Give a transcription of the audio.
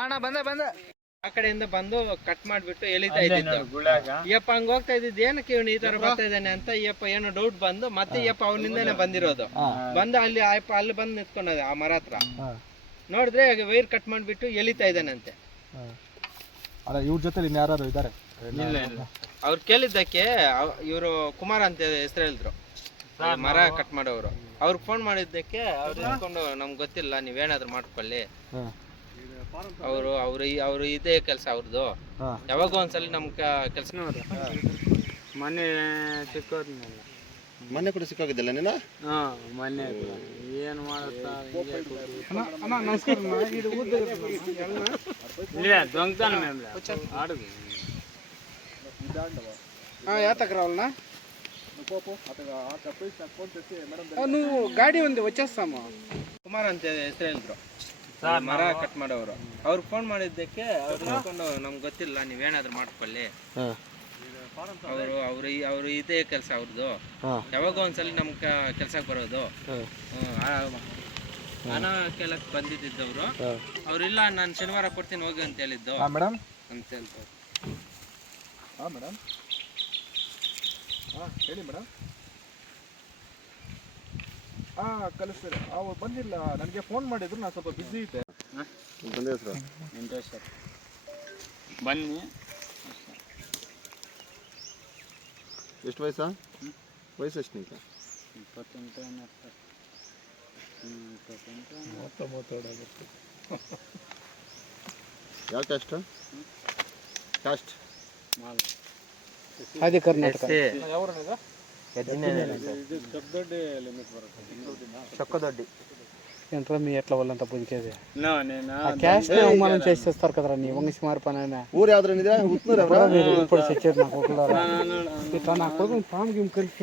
ಅಣ್ಣ ಬಂದೆ ಆ ಕಡೆಯಿಂದ ಬಂದು ಕಟ್ ಮಾಡ್ಬಿಟ್ಟು ಎಳಿತಾ ಇದ್ದಿದ್ದು. ಯಪ್ಪ ಹಂಗ ಹೋಗ್ತಾ ಇದ್ದಿದ್ದು ಏನಕ್ಕೆ ಇವನು ಈ ತರ ಬರ್ತಾ ಇದ್ದಾನೆ ಅಂತ ಯಪ್ಪ ಏನೋ ಡೌಟ್ ಬಂದು ಮತ್ತೆ ಯಪ್ಪ ಅವನಿಂದಾನೆ ಬಂದಿರೋದು. ಬಂದು ಅಲ್ಲಿ ಅಯ್ಯಪ್ಪ ಅಲ್ಲಿ ಬಂದು ನಿಂತ್ಕೊಂಡ ಆ ಮರ ಹತ್ರ ನೋಡಿದ್ರೆ ವೈರ್ ಕಟ್ ಮಾಡ್ಬಿಟ್ಟು ಎಳಿತಾ ಇದ್ದಾನಂತೆ. ಇವ್ರ ಜೊತೆ ಯಾರು ಇದ್ದಾರೆ? ಅವ್ರು ಕೇಳಿದ್ದಕ್ಕೆ ಇವರು ಕುಮಾರ್ ಅಂತ ಹೆಸರು ಹೇಳಿದ್ರು, ಮರ ಕಟ್ ಮಾಡೋರು. ಅವ್ರಿಗೆ ಫೋನ್ ಮಾಡಿದ್ದಕ್ಕೆ ಅವ್ರು ನಿಂತ್ಕೊಂಡು ನಮ್ಗೆ ಗೊತ್ತಿಲ್ಲ, ನೀವೇನಾದ್ರು ಮಾಡ್ಕೊಳ್ಳಿ, ಅವರು ಇದೇ ಕೆಲಸ ಅವ್ರದ್ದು, ಯಾವಾಗ ಒಂದ್ಸಲ ನಮ್ ಕೆಲಸ. ಮೊನ್ನೆ ಸಿಕ್ಕೋದ್ನಲ್ಲ, ಮೊನ್ನೆ ಕೂಡ ಸಿಕ್ಕೋಗಿದ್ದಿಲ್ಲ ನೀನು? ಮೊನ್ನೆ ಏನು ಮಾಡುತ್ತಾ దొంగతనం ఆడుగు యాతకరావాలనా నువ్వు ಗಾಡಿ ಒಂದು వచ్చేస్తాము. ಕುಮಾರ್ ಅಂತ ಹೆಸರು ಹೇಳಿದ್ರು, ಮರ ಕಟ್ ಮಾಡೋರು. ಅವ್ರಿಗೆ ಫೋನ್ ಮಾಡಿದ್ದಕ್ಕೆ ಅವ್ರು ನಿಂತ್ಕೊಂಡು ನಮ್ಗೆ ಗೊತ್ತಿಲ್ಲ, ನೀವೇನಾದ್ರು ಮಾಡ್ಕೊಳ್ಳಿ, ಅವರು ಇದೇ ಕೆಲಸ ಅವ್ರದ್ದು, ಯಾವಾಗ ಒಂದ್ಸಲ ನಮ್ ಕೆಲ್ಸಕ್ಕೆ ಬರೋದು, ಹಣ ಕೇಳಕ್ ಬಂದಿದ್ದವ್ರು. ಅವ್ರಿಲ್ಲ, ನಾನು ಶನಿವಾರ ಕೊಡ್ತೀನಿ ಹೋಗಿ ಅಂತ ಹೇಳಿದ್ದು ಮೇಡಮ್ ಅಂತ ಹೇಳ್ತಾರೆ. ಮೇಡಮ್ ಹೇಳಿ ಮೇಡಮ್. ಕಳಿಸ್ತಾರೆ. ಅವ್ರು ಬಂದಿಲ್ಲ, ನನಗೆ ಫೋನ್ ಮಾಡಿದ್ರು, ನಾನು ಸ್ವಲ್ಪ ಬಿಸಿ ಇದ್ದೆ. ಬಂದಿದೆ ಸರ್. ವೆಂಕಟೇಶ್ವರ ಬನ್ನಿ. ಎಷ್ಟು ವಯಸ್ಸು ಎಷ್ಟು ನಿಂಗೆ? 28 ಯಾವ ಕ್ಯಾಸ್ಟ್? ಅದೇ ಕರ್ನಾಟಕ. చొక్కదొడ్డి ఏంట్రా మీ ఎట్లా వాళ్ళంతా బతికేది? క్యాస్ట్ అవమానం చేసేస్తారు కదరా నీ వంగ సుమారు పని. ಊರು ಯಾವ್ದ್ರಿಂದ? ఇప్పుడు తెచ్చేది నాకు ఇట్లా నా కొడుకు పాము గిమ్ కలిసి